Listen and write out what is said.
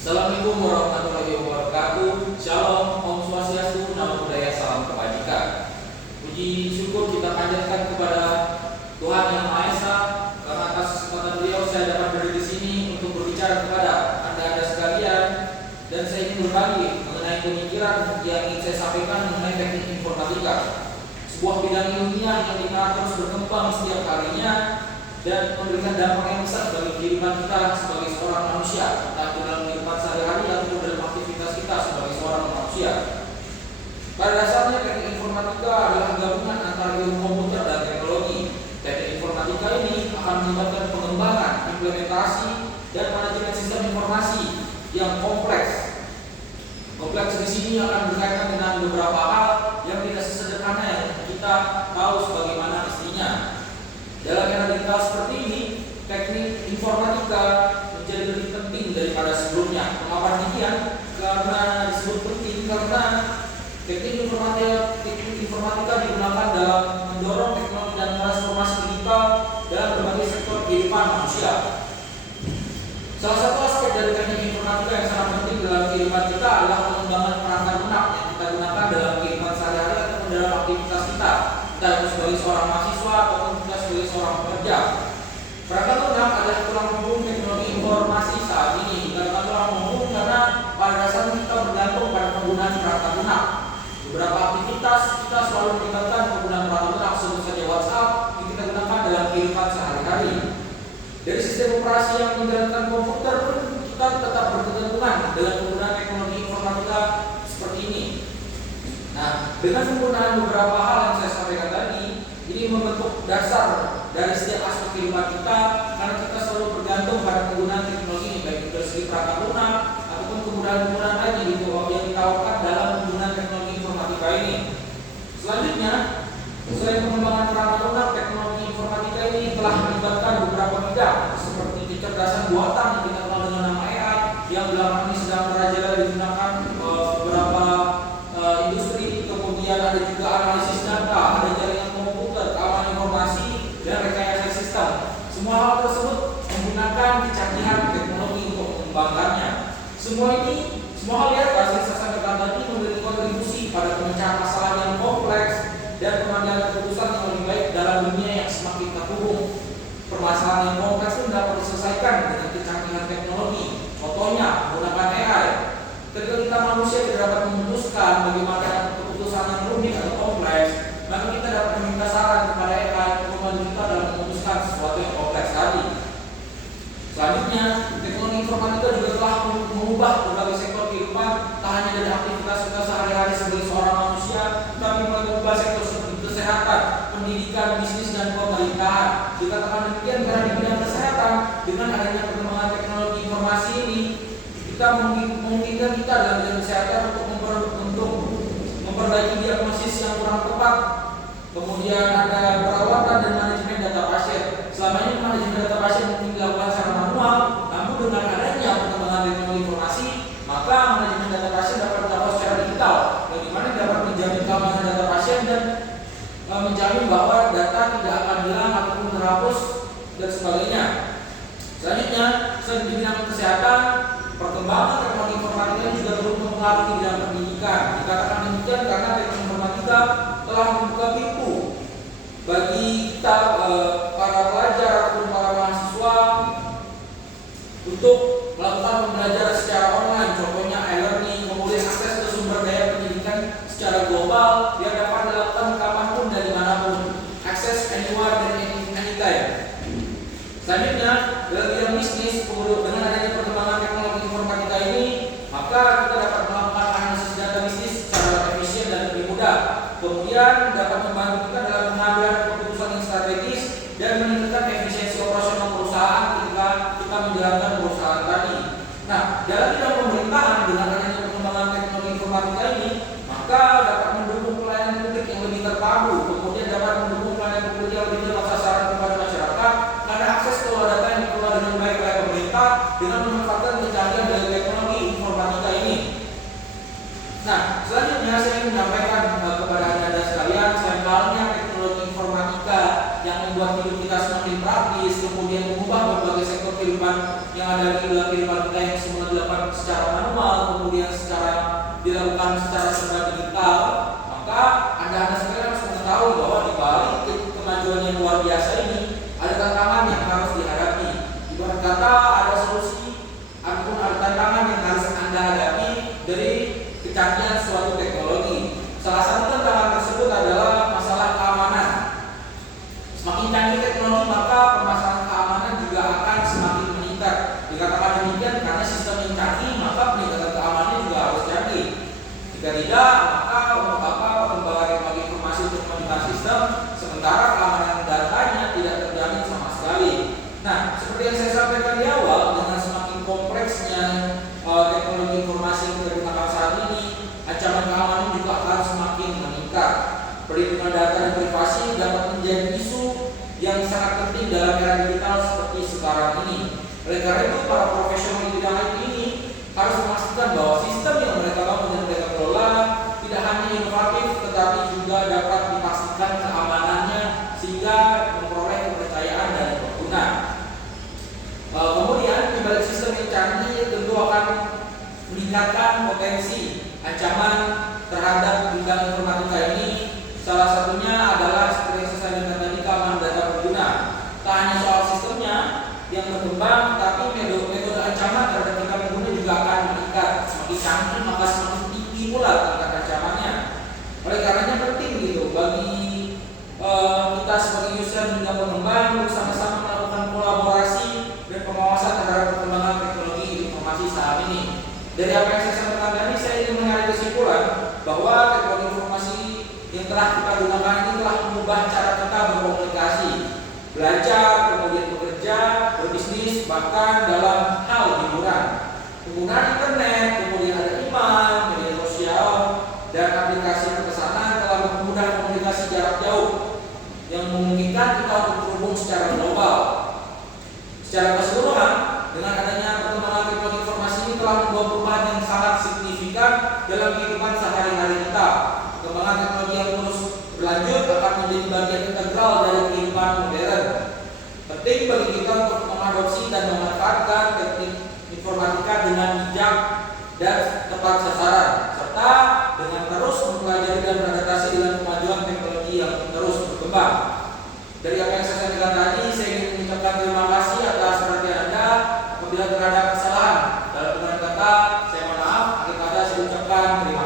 Assalamualaikum warahmatullahi wabarakatuh. Shalom, Om Swastiastu, Namo Buddhaya, salam kebajikan. Puji syukur kita panjatkan kepada Tuhan Yang Maha Esa karena atas kesempatan beliau saya dapat berdiri di sini untuk berbicara kepada Anda sekalian, dan saya ingin berbagi mengenai pemikiran yang ingin saya sampaikan mengenai teknik informatika, sebuah bidang ilmiah yang dimana terus berkembang setiap harinya dan memberikan dampak yang besar bagi kehidupan kita sebagai seorang manusia, entah itu dalam kehidupan sehari-hari ataupun dalam aktivitas kita sebagai seorang manusia. Pada dasarnya teknik informatika adalah gabungan antara ilmu komputer dan teknologi. Teknik informatika ini akan melibatkan pengembangan, implementasi, dan manajemen sistem informasi yang kompleks. Kompleks di sini akan berkaitan dengan beberapa hal yang tidak sesederhana yang kita tahu sebagaimana mestinya. Dalam era digital seperti ini, teknik informatika menjadi lebih penting daripada sebelumnya. Mengapa demikian? Karena disebut penting karena teknik informatika digunakan dalam mendorong teknologi dan transformasi digital dalam berbagai sektor kehidupan manusia. Salah satu aspek dari teknik informatika yang sangat penting dalam kehidupan kita adalah pengembangan perangkat lunak yang kita gunakan dalam kehidupan sehari-hari ataupun dalam aktivitas kita, entah itu sebagai seorang mahasiswa ataupun kita sebagai seorang pekerja. Perangkat lunak adalah tulang punggung teknologi informasi saat ini. Dikatakan tulang punggung karena pada dasarnya kita bergantung pada penggunaan perangkat lunak. Beberapa aktivitas kita selalu meningkatkan penggunaan perangkat lunak, sebut saja WhatsApp yang kita gunakan dalam kehidupan sehari-hari. Dari sistem operasi yang menggerakkan komputer pun kita tetap berketergantungan dalam penggunaan teknologi informatika seperti ini. Nah, dengan penggunaan beberapa hal yang saya sampaikan tadi, ini membentuk dasar dari setiap aspek kehidupan kita, karena kita selalu bergantung pada penggunaan teknologi ini, baik itu dari segi perangkat lunak ataupun kemudahan-kemudahan lain yang ditawarkan dalam penggunaan teknologi informatika ini. Selanjutnya, selain pengembangan perangkat lunak, teknologi informatika ini telah melibatkan beberapa bidang seperti kecerdasan buatan yang kita kenal dengan nama AI, yang belakangan ini sedang merajalela digunakan beberapa industri. Kemudian ada juga analisis data, ada jaringan komputer, keamanan informasi, dan rekayasa sistem. Semua hal tersebut menggunakan kecanggihan teknologi untuk mengembangkannya. Semua hal di atas yang saya sampaikan tadi memberi kontribusi pada pemecahan masalah yang kompleks dan pengambilan keputusan yang lebih baik dalam dunia yang semakin terhubung. Permasalahan yang kompleks pun dapat diselesaikan dengan kecanggihan teknologi. Contohnya menggunakan AI. Ketika kita manusia tidak dapat memutuskan bagaimana keputusan yang rumit atau kompleks, maka kita dapat meminta saran kepada AI untuk membantu kita dalam memutuskan sesuatu yang kompleks tadi. Selanjutnya, teknologi informatika juga telah mengubah berbagai sektor kehidupan, tak hanya dari aktivitas kita sehari-hari sebagai seorang manusia, tapi mengubah sektor seperti kesehatan, pendidikan, bisnis, dan pemerintahan. Dikatakan demikian karena di bidang kesehatan, dengan adanya perkembangan teknologi informasi ini, kita memungkinkan kita dalam bidang kesehatan untuk memperbaiki diagnosis yang kurang tepat. Kemudian ada perawatan dan manajemen data pasien. Selama ini manajemen data pasien mungkin dilakukan secara manual, namun dengan adanya perkembangan teknologi informasi, maka manajemen data pasien dapat dilakukan secara digital, yang dimana dapat menjamin keamanan data pasien dan menjamin bahwa data tidak akan hilang ataupun terhapus dan sebagainya. Selanjutnya, selain di bidang kesehatan, perkembangan teknologi informatika juga turut mempengaruhi bidang pendidikan. Dikatakan demikian karena teknologi informatika telah membuka pintu bagi kita para pelajar ataupun para mahasiswa untuk melakukan pembelajaran secara online, contohnya e-learning, kemudian akses ke sumber daya pendidikan secara global yang dapat dilakukan kapanpun dan dimanapun, akses anywhere dan anytime. Selanjutnya, dalam bidang bisnis, dengan adanya perkembangan teknologi informatika ini, maka kita dapat melakukan analisis data bisnis secara efisien dan lebih mudah. Kemudian dapat membantu kita dalam pengambilan keputusan yang strategis dan meningkatkan efisiensi operasional perusahaan ketika kita menjalankan perusahaan tadi. Nah, dalam bidang pemerintahan, dengan adanya perkembangan teknologi informatika ini, maka dapat mendukung pelayanan publik yang lebih terpadu, kemudian dapat mendukung pelayanan publik yang lebih tepat sasaran kepada masyarakat, karena akses keluar data yang dikelola dengan baik oleh pemerintah dengan memanfaatkan kecanggihan dari teknologi informatika ini. Nah, selanjutnya saya ingin menyampaikan kepada anda sekalian, selain halnya teknologi informatika yang membuat hidup kita semakin praktis, kemudian mengubah berbagai sektor kehidupan yang menghadapi kehidupan kita yang semula dilakukan secara manual, kemudian dilakukan secara serba digital, maka Anda sekalian harus mengetahui bahwa di balik kemajuan yang luar biasa ini ada tantangan yang harus dihadapi. Ibarat kata ada solusi ataupun ada tantangan yang harus Anda hadapi dari kecanggihan suatu teknologi. Salah satu tantangan tersebut adalah masalah keamanan. Semakin canggih teknologi, maka permasalahan keamanan juga akan semakin meningkat. Dikatakan demikian karena sistem yang canggih, maka peningkatan keamanan juga harus canggih. Jika tidak, maka untuk apa perkembangan teknologi informasi untuk mengembangkan sistem sementara keamanan datanya tidak terjamin sama sekali. Nah, seperti yang saya sampaikan di awal, dengan semakin kompleksnya teknologi informasi yang kita gunakan saat ini, ancaman keamanan juga akan semakin meningkat. Perlindungan data dan privasi dapat menjadi isu yang sangat penting dalam era digital seperti sekarang ini. Oleh karena itu, para profesional di bidang IT ini harus memastikan bahwa sistem yang mereka bangun dan mereka kelola tidak hanya inovatif, tetapi juga dapat dipastikan keamanannya sehingga memperoleh kepercayaan dari pengguna. Kemudian, di balik sistem yang canggih tentu akan meningkatkan potensi ancaman terhadap bidang informatika ini. Salah satunya adalah seperti yang saya sampaikan tadi, keamanan data pengguna. Tak hanya soal sistemnya yang berkembang, tapi metode ancaman terhadap kita pengguna juga akan meningkat. Semakin canggih maka semakin tinggi pula tingkat ancamannya. Oleh karenanya penting gitu bagi kita sebagai user hingga pengembang untuk sama-sama melakukan kolaborasi dan pengawasan terhadap perkembangan teknologi informasi saat ini. Dari apa yang saya sampaikan tadi, saya ingin menarik kesimpulan bahwa teknologi informasi yang telah kita gunakan ini telah mengubah cara kita berkomunikasi, belajar, kemudian bekerja, berbisnis, bahkan dalam hal hiburan. Penggunaan internet, kemudian ada email, media sosial, dan aplikasi pemesanan telah mempermudah komunikasi jarak jauh yang memungkinkan kita untuk terhubung secara global. Secara keseluruhan, dengan adanya perkembangan teknologi informasi ini telah membawa perubahan yang sangat signifikan dalam kehidupan sehari-hari kita. Perkembangan teknologi yang terus berlanjut akan menjadi bagian integral dari kehidupan modern. Penting bagi kita untuk mengadopsi dan memanfaatkan teknik informatika dengan bijak dan tepat sasaran, serta dengan terus mempelajari dan beradaptasi dengan kemajuan teknologi yang terus berkembang. Dari apa yang saya sampaikan tadi, saya ingin mengucapkan terima kasih atas perhatian Anda. Apabila terhadap kesalahan dalam penggunaan kata, saya mohon maaf. Akhir kata saya ucapkan terima kasih.